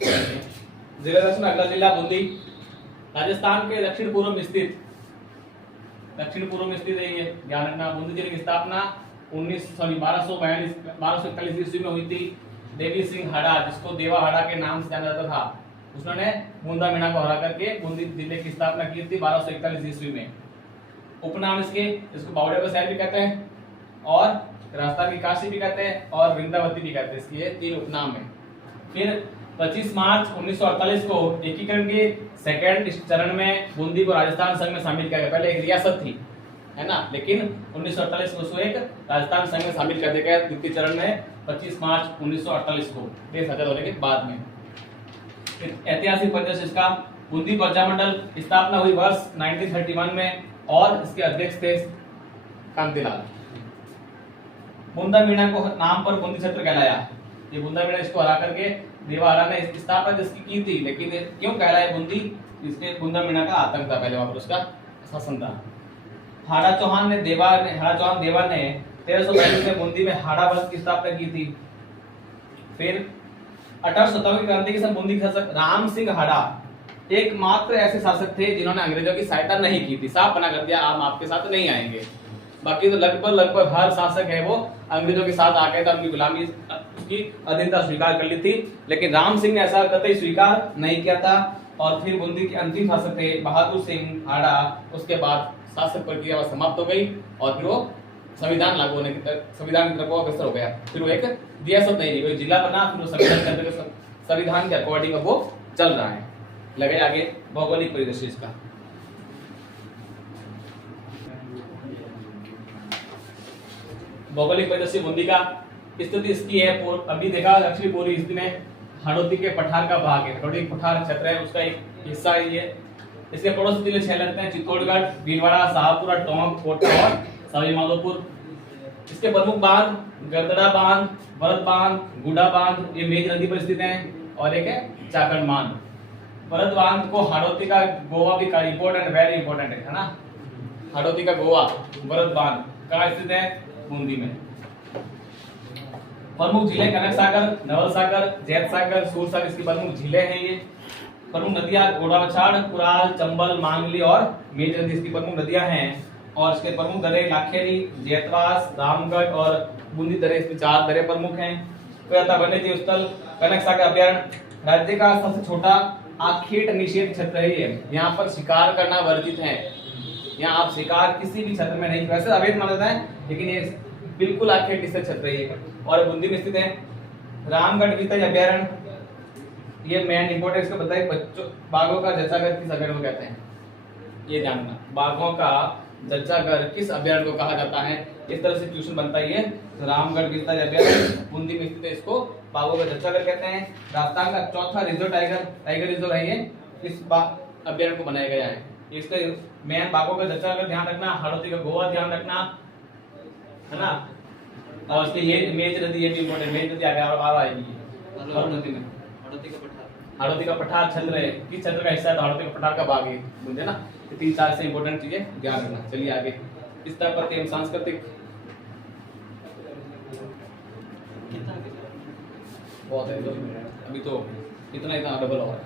जिला दक्षिण अगला जिला बूंदी, राजस्थान के दक्षिण पूर्व में स्थित है ये, ध्यान रखना। बूंदी जिले की स्थापना 1241 ईस्वी में हुई थी। देवी सिंह हाड़ा, जिसको देवा हाड़ा के नाम से जाना जाता था, उसने बूंदा मीणा को हरा करके बूंदी जिले की स्थापना की थी 1241 ईस्वी में। उपनाम इसको बावड़िया का शहर भी कहते हैं, और राजस्थान की काशी भी कहते हैं, और वृंदावती भी कहते हैं। इसके 3 उपनाम है। फिर 25 मार्च 1948 को एकीकरण के सेकेंड चरण में बूंदी को राजस्थान संघ में शामिल किया गया। पहले एक रियासत थी, है ना, लेकिन 1948 को उसको एक राजस्थान संघ में शामिल कर दिया गया द्वितीय चरण में 25 मार्च 1948 को, देश आजाद होने के बाद में। ऐतिहासिक परिदृश्य इसका, बूंदी प्रजामंडल स्थापना हुई वर्ष 1931 में, और इसके अध्यक्ष थे कांतिलाल। बूंदा मीणा को नाम पर बूंदी क्षेत्र कहलाया। ये बूंदा मीणा इसको हरा करके देवाड़ा ने स्थापना जिसकी की थी, लेकिन क्यों कहलाया बूंदी? इसके बूंदा मीणा का आतंक था पहले, वहां पर उसका शासन था। हाड़ा चौहान देवा ने 1342 में बूंदी में हाड़ा वंश की स्थापना की थी। फिर 1857 की क्रांति के समय बूंदी के शासक राम सिंह हाड़ा एकमात्र ऐसे शासक थे जिन्होंने अंग्रेजों की सहायता नहीं की थी। साफ मना कर दिया, हम आपके साथ नहीं आएंगे। बाकी तो लगभग हर शासक है वो अंग्रेजों के साथ आके था, उनकी गुलामी उसकी अधीनता स्वीकार कर ली थी, लेकिन राम सिंह ने ऐसा कतई स्वीकार नहीं किया था। और फिर बूंदी के अंतिम शासक थे बहादुर सिंह हाड़ा। उसके बाद शासक प्रक्रिया समाप्त हो गई, और फिर वो संविधान लागू होने की संविधान की तरफ अग्रसर हो गया। फिर वो एक रियासत नहीं रही, जिला बना, फिर वो संविधान के अकॉर्डिंग अब वो चल रहा है। लगे आगे भौगोलिक परिदृश्य इसका। भौगोलिक परिदृश्य बूंदी का स्थिति इसकी है, अभी देखा दक्षिण पूर्वी स्थिति में हाड़ौती के पठार का भाग है। हाड़ौती पठार क्षेत्र है, उसका एक हिस्सा है ये। इसके पड़ोसी जिले 6 लगते हैं, चित्तौड़गढ़, भीलवाड़ा, शाहपुरा, टोंक, कोटा और सवाई माधोपुर। इसके प्रमुख बांध गरदड़ा बांध, भरत बांध, गुडा बांध, ये मेज नदी पर स्थित है, और एक है चाकण बांध। भरत बांध को हाड़ौती का गोवा भी इंपोर्टेंट, वेरी इंपोर्टेंट है ना। हाड़ौती का गोवा भरत बांध कहाँ स्थित है? बूंदी में। प्रमुख झीलें कनक सागर, नवल सागर, जैत सागर, सूर सागर इसकी प्रमुख झीलें हैं ये। प्रमुख नदियां घोड़ावछाड़, कुराल, चंबल, मांगली और मेज नदी इसकी प्रमुख नदियां हैं। और इसके प्रमुख दरें लाखेरी, जैतवास, रामगढ़ और बूंदी दरें, इसमें 4 दरें प्रमुख हैं। वन्यजीव स्थल कनक सागर अभ्यारण्य राज्य का सबसे छोटा आखेट निषेध क्षेत्र है ये। यहाँ पर शिकार करना वर्जित है। यहाँ आप शिकार किसी भी क्षेत्र में नहीं, वैसे अवैध माना जाता है, लेकिन ये बिल्कुल आखेट निषेध क्षेत्र है ये, और बूंदी में स्थित है। रामगढ़ वितय अभ्यारण्य, ये मेन इंपोर्टेंस को बताइए। बच्चों बाघों का जच्चाघर किस अभ्यारण्य को कहते हैं? ये जानना, बाघों का जच्चाघर किस अभ्यारण्य को कहा जाता है? इस तरह से क्वेश्चन बनता है। तो रामगढ़ वितय अभ्यारण्य बूंदी में स्थित है, इसको बाघों का जच्चाघर कहते हैं। राजस्थान का चौथा रिजर्व टाइगर रिजर्व है ये, इस अभ्यारण्य को बनाया गया है। इसके मेन बाघों का जच्चाघर ध्यान रखना, हाड़ौती का गोवा ध्यान रखना, है ना। और इसके ये मेज नदी, ये भी इंपोर्टेंट, मेज नदी आगे आ आएगी नदी में। हाड़ौती का पठार क्षेत्र है, किस क्षेत्र का हिस्सा है? हाड़ौती का पठार का भाग है, समझे ना। ये 3-4 से इंपोर्टेंट चीजें ध्यान रखना। चलिए आगे, स्थापत्य एवं सांस्कृतिक बहुत है, अभी तो इतना डबल हो रहा है।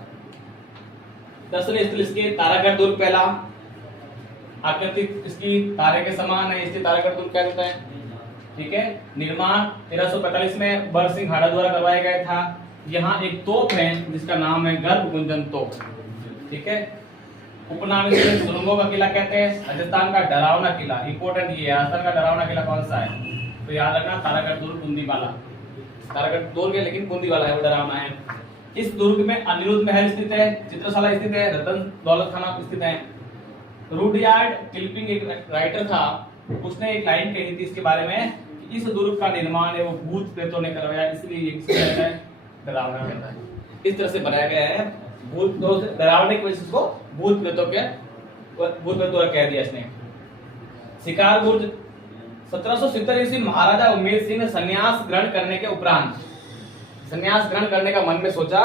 दर्शनीय स्थल इसके तारागढ़ दुर्ग पहला, आकृति इसकी तारे के समान है, इसलिए तारागढ़ दुर्ग कहते हैं। ठीक है। निर्माण 1345 में बर सिंह हाड़ा द्वारा करवाया गया था। यहाँ एक तोप है जिसका नाम है गर्भ गुंजन तोप। ठीक है। उपनाम इसे सुरंगों का किला कहते हैं। राजस्थान का डरावना किला, इंपोर्टेंट ये है, राजस्थान का डरावना किला कौन सा है? तो याद रखना, तारागढ़ दुर्ग बूंदी वाला। तारागढ़ दुर्ग है लेकिन बूंदी वाला है, वो डरावना है। इस दुर्ग में अनिरुद्ध महल स्थित है, चित्रशाला स्थित है, रतन दौलत खाना स्थित है। रुडयार्ड किपलिंग एक राइटर था, उसने एक लाइन कही थी इसके बारे में कि इस दुर्ग का निर्माण है वो भूत प्रेतों ने करवाया, इसलिए ये डरावना कहता है। इस तरह से बनाया गया है, भूत डरावने की वजह से इसको भूत प्रेतों कह दिया इसने। शिकार बुर्ज 1770 ईस्वी महाराजा उमेद सिंह ने संन्यास ग्रहण करने के उपरांत, संन्यास ग्रहण करने का मन में सोचा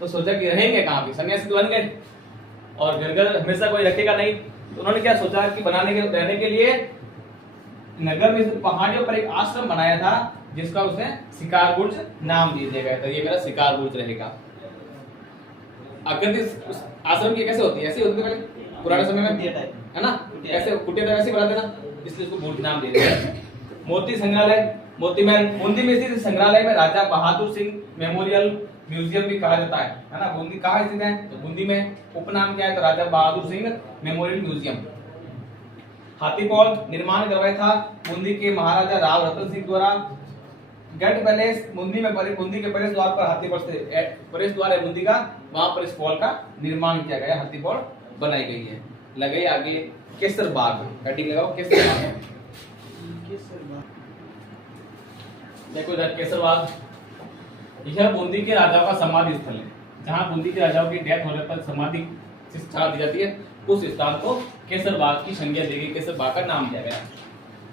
कि रहेंगे कहाँ पे, सन्यासी बन गए और घर हमेशा कोई रखेगा नहीं, तो उन्होंने क्या सोचा कि रहने के लिए नगर में पहाड़ियों पर एक आश्रम बनाया था जिसका उसने शिकार बुर्ज नाम दिया गया था। ये मेरा शिकार बुर्ज रहेगा। आकृति आश्रम की कैसे होती है, ऐसी होती है पहले पुराने समय में, है ना, ऐसे कुटिया टाइप ऐसे बनाते ना, इसलिए इसको मूर्ति नाम दे दिया है। मोती संग्रहालय, मोती महल, बूंदी में स्थित संग्रहालय में राजा बहादुर सिंह मेमोरियल म्यूजियम भी कहा जाता है ना। बूंदी कहाँ स्थित है, तो बूंदी में। उपनाम क्या है, तो राजा बहादुर सिंह मेमोरियल म्यूजियम। हाथीपौल निर्माण करवाया था बूंदी के महाराजा राव रतन सिंह द्वारा। गढ़ पैलेस बूंदी में, बूंदी के प्रवेश द्वार पर हाथीपौल से प्रवेश द्वार है बूंदी का, वहां पर इस पौल का निर्माण किया गया, हाथीपौल बनाई गई है। लगे आगे केसर बाग, हेडिंग लगाओ केसर बाग। देखो इधर केसर बाग, यह बूंदी के राजाओं का समाधि स्थल है, जहां बूंदी के राजाओं की डेथ होने पर समाधि चढ़ा दी जाती है, उस स्थान को केसर बाग की संज्ञा दी गई, केसर बाग का नाम दिया गया।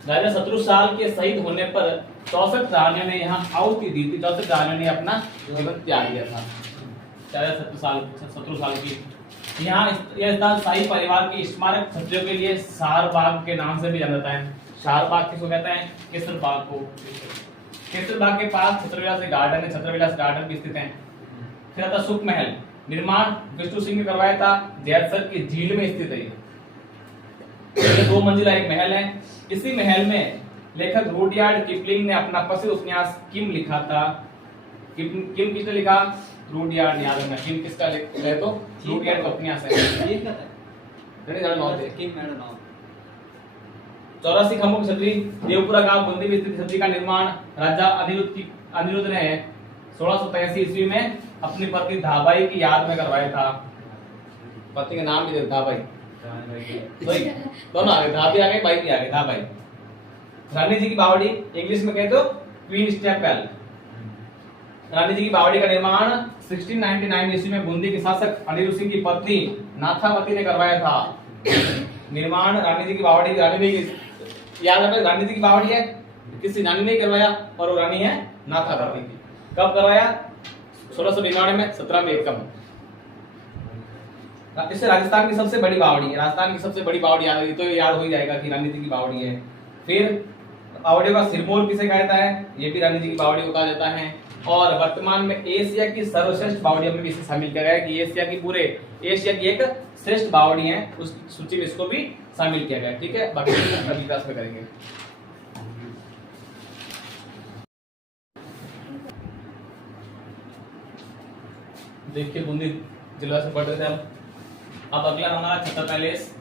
राजा शत्रुसाल के शहीद होने पर 64 रानियों ने यहाँ आहुति दी थी, 64 रानियों ने अपना जीवन त्याग दिया था। राजा शत्रुसाल की यहाँ यह स्थान शाही परिवार के स्मारक क्षत्रियों के लिए शार बाग के नाम से भी जाना जाता है। शार बाग किसको कहते हैं, केसर बाग को। केसर बाग के पास छत्रविलास गार्डन है, छत्रविलास गार्डन भी स्थित है। फिर आता सुख महल, निर्माण विष्णु सिंह ने करवाया था, जैतसर की झील में स्थित है। ये 2 मंजिला एक महल है। इसी महल में लेखक रुडयार्ड किपलिंग ने अपना प्रसिद्ध उपन्यास किम लिखा था। किम किसने लिखा, रुडयार्ड, याद रखना किम किसका है, तो रुडयार्ड का उपन्यास है। 84 खंभों की छतरी, देवपुरा गांव बूंदी में स्थित छतरी का निर्माण राजा अनिरुद्ध ने 1683 ईस्वी में अपनी पत्नी धाबाई की याद में करवाया था। पत्नी का नाम भी धाबाई, दोनों आ गए, धाबी आ गए, बाई भी आ गए, धाबाई। रानी जी की बावड़ी, इंग्लिश में कहे तो क्वीन स्टेपवेल। रानी जी की बावड़ी का निर्माण 1699 ईस्वी में बूंदी के शासक अनिरुद्ध सिंह की पत्नी नाथावती ने करवाया था। निर्माण रानी जी की बावड़ी, रानी जी याद रखना, रानी जी की बावड़ी है, किसी रानी ने करवाया, और वो रानी है नाथावती की। कब करवाया, 1699 में, 17 में एकम। इससे राजस्थान की सबसे बड़ी बावड़ी है, राजस्थान की सबसे बड़ी बावड़ी याद रही तो याद हो ही जाएगा कि रानी जी की बावड़ी है। फिर बावड़ी का सिरमौर किसे कहा जाता है, ये भी रानी जी की बावड़ी को कहा जाता है। और वर्तमान में एशिया की सर्वश्रेष्ठ बावड़ियों में भी इसे शामिल किया गया है कि एशिया की पूरे एशिया की एक श्रेष्ठ बावड़ी है, उस सूची में इसको भी शामिल किया गया। ठीक है, बाकी अगली क्लास में करेंगे। देखिए बूंदी जिला से पढ़ रहे थे हम। अब अगला हमारा छतर पैलेस।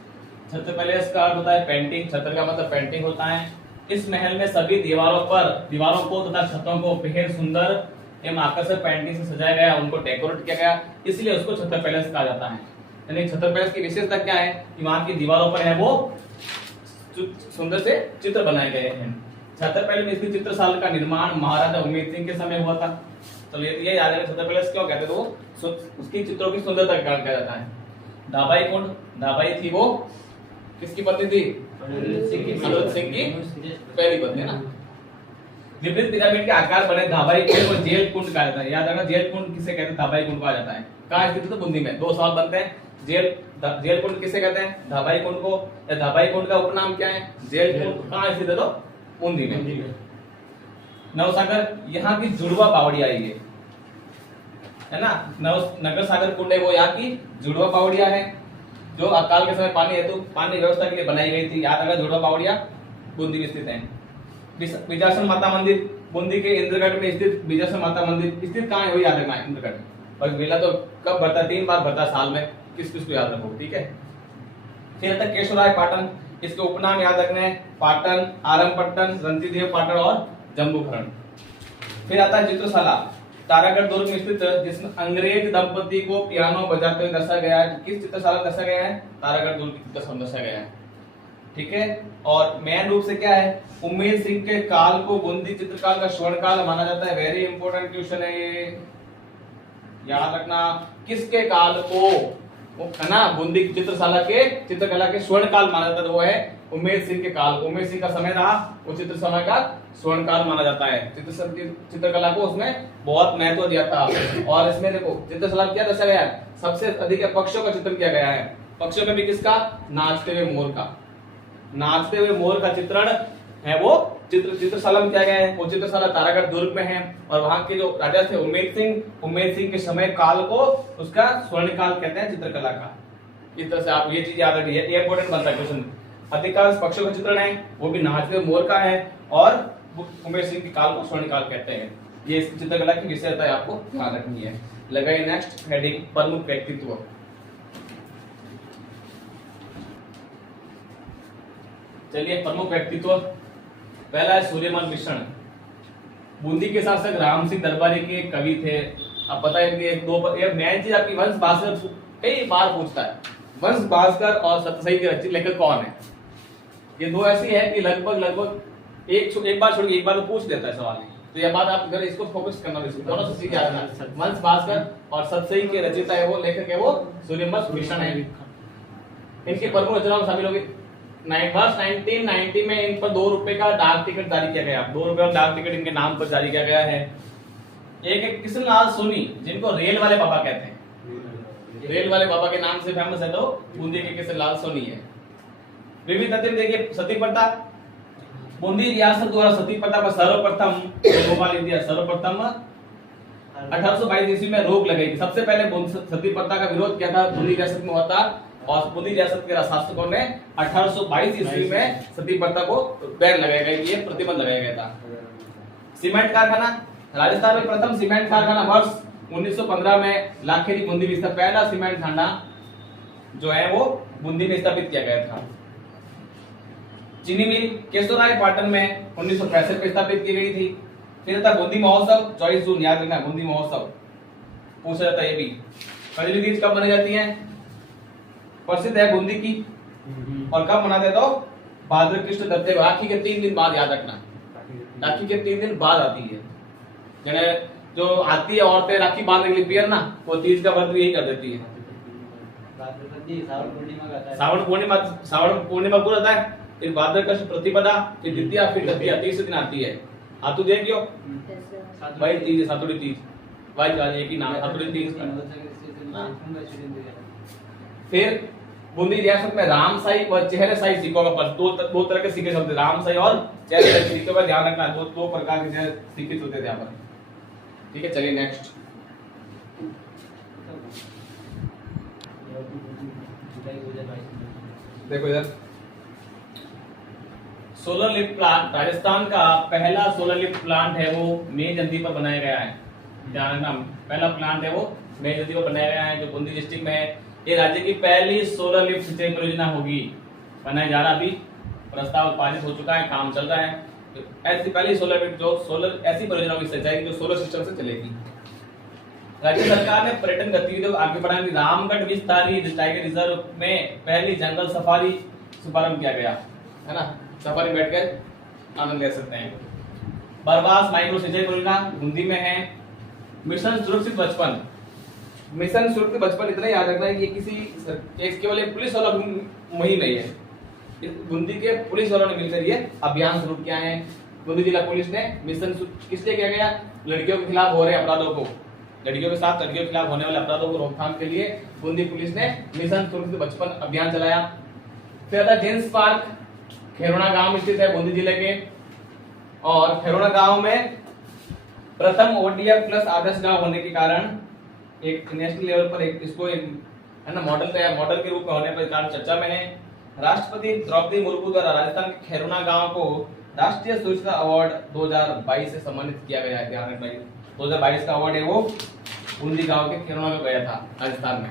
छतर पैलेस का अर्थ होता है पेंटिंग, छतर का मतलब पेंटिंग होता है। इस महल में सभी दीवारों को तथा छतों को बेहद सुंदर एवं आकर्षक पेंटिंग से सजाया गया, उनको डेकोरेट किया गया, इसलिए उसको छतर पैलेस कहा जाता है। यानी छतर पैलेस की विशेषता क्या है कि वहां की दीवारों पर है वो सुंदर से चित्र बनाए गए हैं। छतर पैलेस में स्थित चित्रशाला का निर्माण महाराजा उमेद सिंह के समय हुआ था। तो ये याद है छतर पैलेस क्यों कहते थे, वो उसकी चित्रों की सुंदरता का कारण किया जाता है। धाबाई कुंड, धाबाई थी वो किसकी पत्नी थी, अनिरुद्ध सिंह की पहली पत्नी ना। विपरीत पिरामिड के आकार बने धाबाई कुंड को जेल कुंड कहा जाता है। याद रखना जेल कुंड किसे कहते हैं, धाबाई कुंड कहा जाता है। कहाँ स्थित है, तो बूंदी में। 2 सवाल बनते हैं, जेल कुंड किसे कहते हैं, धाबाई कुंड को, या धाबाई कुंड का उपनाम क्या है, जेल कुंड। कहाँ स्थित है, तो बूंदी में। नवसागर, यहाँ की जुड़वा बावड़िया है ना, नगर सागर कुंड है वो यहाँ की जुड़वा बावड़िया है, जो अकाल के समय पानी हेतु पानी व्यवस्था के लिए बनाई गई थी। याद रखना जुड़वा बावड़िया बूंदी में स्थित है। बीजासन माता मंदिर, बूंदी के इंद्रगढ़ में स्थित बीजासन माता मंदिर स्थित कहाँ है, वो याद रखना इंद्रगढ़। और मेला तो कब भरता है, 3 बार भरता है साल में, किस को याद रखो। ठीक है, फिर तक केशवराय पाटन, इसके उपनाम याद रखने हैं, पाटन, आरमपट्टन, रंतीदेव पाटन और जम्बूखरण। फिर आता है चित्रशाला, तारागढ़ दुर्ग में स्थित, जिसमें अंग्रेज दंपति को पियानो बजाते हुए दर्शाया गया है। किस चित्रशाला दर्शाया गया है, तारागढ़ दुर्ग की चित्रशाला दर्शाया गया है। ठीक है, और मेन रूप से क्या है, उमेद सिंह के काल को बूंदी चित्रकाल का स्वर्ण काल माना जाता है। वेरी इंपॉर्टेंट क्वेश्चन है ये, याद रखना। किसके काल को, वो है ना, बूंदी की चित्रशाला के चित्रकला के स्वर्ण काल माना जाता है, वो है उमेद सिंह के काल। उमेद सिंह का समय रहा वो चित्रशाला का स्वर्ण काल माना जाता है। चित्रकला को उसमें बहुत महत्व दिया था। और इसमें देखो चित्रशाला क्या दर्शाया गया है, सबसे अधिक पक्षियों का चित्रण किया गया है। पक्षियों में भी किसका, नाचते हुए मोर का, नाचते हुए मोर का चित्रण है वो चित्रशाला में किया गया है। वो चित्रशाला तारागढ़ दुर्ग में है और वहां के जो राजा थे उम्मेद सिंह के समय काल को उसका स्वर्ण काल कहते हैं चित्रकला का। इस तरह से आप ये चीज याद रखिए, ये इंपॉर्टेंट बनता है क्वेश्चन। अधिकांश पक्षियों का चित्रण है वो भी नाचते हुए मोर का है और उम्मेद सिंह के काल को स्वर्ण काल कहते हैं। ये इस चित्रकला की विशेषता है, आपको ध्यान रखनी है। लगाइए नेक्स्ट हेडिंग प्रमुख व्यक्तित्व। चलिए प्रमुख व्यक्तित्व, पहला है सूर्यमल मिश्रण। बूंदी के शासक राम सिंह दरबारी के कवि थे। अब पता है कि मेन चीज आपकी वंश भास्कर कई बार पूछता है, वंश भास्कर और सतसई के रचित लेखक कौन है। ये दो ऐसी है कि लगभग एक बार छोड़ के एक बार तो पूछ लेता है सवाल। तो यह बात आप अगर इसको फोकस करना, दोनों से सीख जाना। वंश भास्कर और सतसई के रचयिता है वो, लेखक है वो सूर्यमल मिश्रण है। इनकी प्रमुख रचनाओं में शामिल होगी 1990 में इन पर 2 रुपए का डाक टिकट जारी किया गया। 2 रुपए का डाक टिकट इनके नाम पर जारी किया गया है। एक कृष्णलाल सोनी, जिनको रेल वाले बाबा कहते हैं, रेल वाले बाबा के नाम से फेमस है, तो बूंदी के कृष्णलाल सोनी है। विविध तथ्य देखिए, सती प्रथा, बूंदी रियासत द्वारा सती प्रथा पर सर्वप्रथम गोपाल इतिहास सर्वप्रथम 1822 ईस्वी में रोक लगाई थी। सबसे पहले सती प्रथा का विरोध किया था बूंदी रियासत में हुआ था और बूंदी रियासत के शासकों ने 1822 ईस्वी में सती प्रथा को बैन लगाया गया, ये प्रतिबंध लगाया गया था। सीमेंट कारखाना, राजस्थान में प्रथम सीमेंट कारखाना वर्ष 1915 में लाखेरी बूंदी में स्थापित, पहला सीमेंट कारखाना जो है वो बूंदी में स्थापित किया गया था। चीनी मिल केशोराय पाटन में 1965 में स्थापित की गई थी। फिर था बूंदी महोत्सव, 24 जून याद रखना, बूंदी महोत्सव पूछा जाता है ये भी। कजली तीज कब मनाई जाती है, प्रसिद्ध है बूंदी की, और कब मनाते हैं तो भाद्र कृष्ण दत्ते, राखी के 3 दिन बाद, याद रखना राखी के 3 दिन बाद आती है। जने जो आती है औरतें राखी बांधने के लिए पियर ना, वो तीज का व्रत भी यही कर देती है। सावन पूर्णिमा पूरा होता है, फिर भाद्र कृष्ण प्रतिपदा, फिर द्वितीया, फिर तृतीया, 30 दिन आती है। आतु देखियो भाई तीज, सातुड़ी तीज, भाई आज एक ही नाम सातुड़ी तीज। फिर बूंदी रियासत में रामशाही व चेहरेशाही सिक्कों का दो तरह के सिक्के होते थे, रामशाही और चेहरेशाही सिक्कों का ध्यान रखना, दो प्रकार के सिक्के होते थे यहाँ पर। ठीक है, चलिए नेक्स्ट। देखो इधर सोलर लिफ्ट प्लांट, राजस्थान का पहला सोलर लिफ्ट प्लांट है वो मेज नदी पर बनाया गया है। ध्यान रखना, पहला प्लांट है वो मेज नदी पर बनाया गया है, जो बूंदी डिस्ट्रिक्ट में है। ये राज्य की पहली सोलर लिफ्ट सिंचाई परियोजना होगी, बनाया जा रहा, अभी प्रस्ताव पारित हो चुका है, काम चल रहा है। तो ऐसी पहली सोलर लिफ्ट जो सोलर ऐसी परियोजना की सिंचाई जो सोलर सिस्टम से चलेगी। राज्य सरकार ने पर्यटन गतिविधियों को आगे बढ़ाने रामगढ़ विस्तारी टाइगर रिजर्व में पहली जंगल सफारी शुभारंभ किया गया है ना, सफारी बैठ कर आनंद ले सकते हैं। बरवास माइक्रो सिंचाई परियोजना बूंदी में है। मिशन सुरक्षित बचपन, मिशन सुरक्षित बचपन इतना याद रखना है कि ये किसी केवल एक पुलिस वाला मुहिम नहीं है, बूंदी के पुलिस वालों ने मिलकर ये अभियान शुरू किया है। बूंदी जिला पुलिस ने मिशन किस लिए किया गया, लड़कियों के खिलाफ हो रहे अपराधों को, लड़कियों के साथ लड़कियों के खिलाफ होने वाले अपराधों को रोकथाम के लिए बूंदी पुलिस ने मिशन सुरक्षित बचपन अभियान चलाया। फिर आता जेम्स पार्क, खैरोना गांव में स्थित है बूंदी जिले के, और खैरोना गांव में प्रथम ओडीएफ प्लस आदर्श गांव होने के कारण एक नेशनल लेवल पर एक इसको एक है ना मॉडल के रूप में होने पर कारण चर्चा में है। राष्ट्रपति द्रौपदी मुर्मू द्वारा राजस्थान के खैरोना गांव को राष्ट्रीय स्वच्छता अवार्ड 2022 से सम्मानित किया गया है। ध्यान रखना, 2022 का अवार्ड है वो बूंदी गांव के खैरोना में गया था राजस्थान में।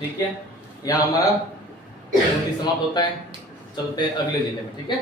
ठीक है, यहाँ हमारा समाप्त होता है, चलते हैं अगले जिले में। ठीक है।